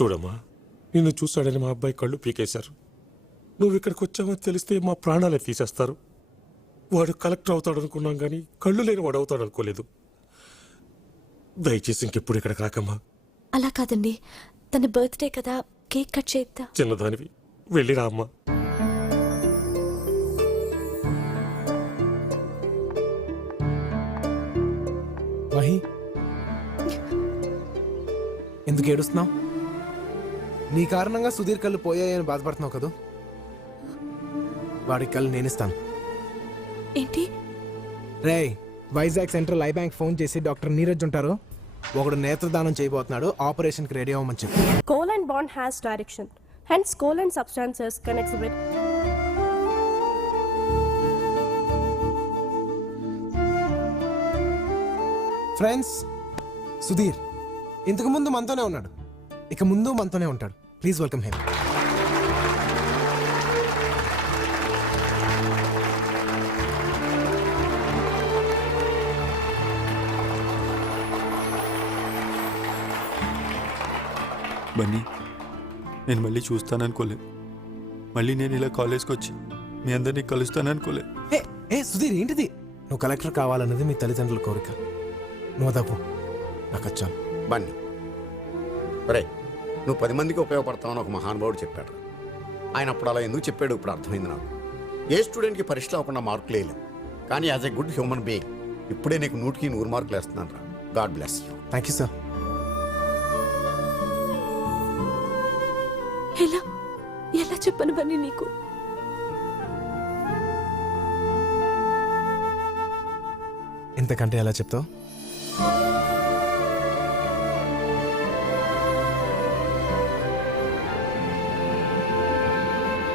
చూడమ్మా, నిన్ను చూశాడని మా అబ్బాయి కళ్ళు పీకేశారు. నువ్వు ఇక్కడికి వచ్చావని తెలిస్తే మా ప్రాణాలే తీసేస్తారు. వాడు కలెక్టర్ అవుతాడు అనుకున్నాం కానీ కళ్ళు లేని వాడు అవుతాడు అనుకోలేదు. దయచేసి ఇంకెప్పుడు ఇక్కడికి రాకమ్మా. అలా కాదండి, తన బర్త్డే కదా, కేక్ కట్ చేద్దా. చిన్నదానివి, వెళ్ళిరా అమ్మా. మహి, ఎందుకు ఏడుస్తున్నావు? నీ కారణంగా సుధీర్ కళ్ళు పోయాయని బాధపడుతున్నావు కదూ. వాడి కళ్ళు నేనిస్తాను. ఏంటి? రేయ్, Vizag central I bank phone చేసి డాక్టర్ నీరజ్ ఉంటారు, ఒకడు నేత్రదానం చేయబోతున్నాడు, ఆపరేషన్కి రెడీ అవ్వమని చెప్పు. Covalent bond has direction. Hence, covalent substances can exhibit. Friends, Sudheer ఇంతకు ముందు మనతోనే ఉన్నాడు, ఇక ముందు మనతోనే ఉంటాడు. Please welcome him. బన్నీ, నేను మళ్ళీ చూస్తాననుకోలేదు. మళ్ళీ నేను ఇలా కాలేజ్కి వచ్చి మీ అందరినీ కలుస్తాననుకోలేదు. ఏ సుధీర్, ఏంటిది? నువ్వు కలెక్టర్ కావాలన్నది మీ తల్లిదండ్రుల కోరిక. నువ్వు తప్పు, నాకు వచ్చాను. బన్నీ, రే, నువ్వు 10 మందికి ఉపయోగపడతావని ఒక మహానుభావుడు చెప్పాడు. ఆయన అప్పుడు అలా ఎందుకు చెప్పాడు ఇప్పుడు అర్థమైంది నాకు. ఏ స్టూడెంట్కి పరీక్షలు అవ్వకుండా మార్కులు వేయలేవు, కానీ as a good human being ఇప్పుడే నీకు 100కి 100 మార్కులు వేస్తున్నాను రా. God bless you. Thank you sir. ఎలా ఎలా చెప్పను బన్నీ నీకు? ఇంతకంటే ఎలా చెప్తావు?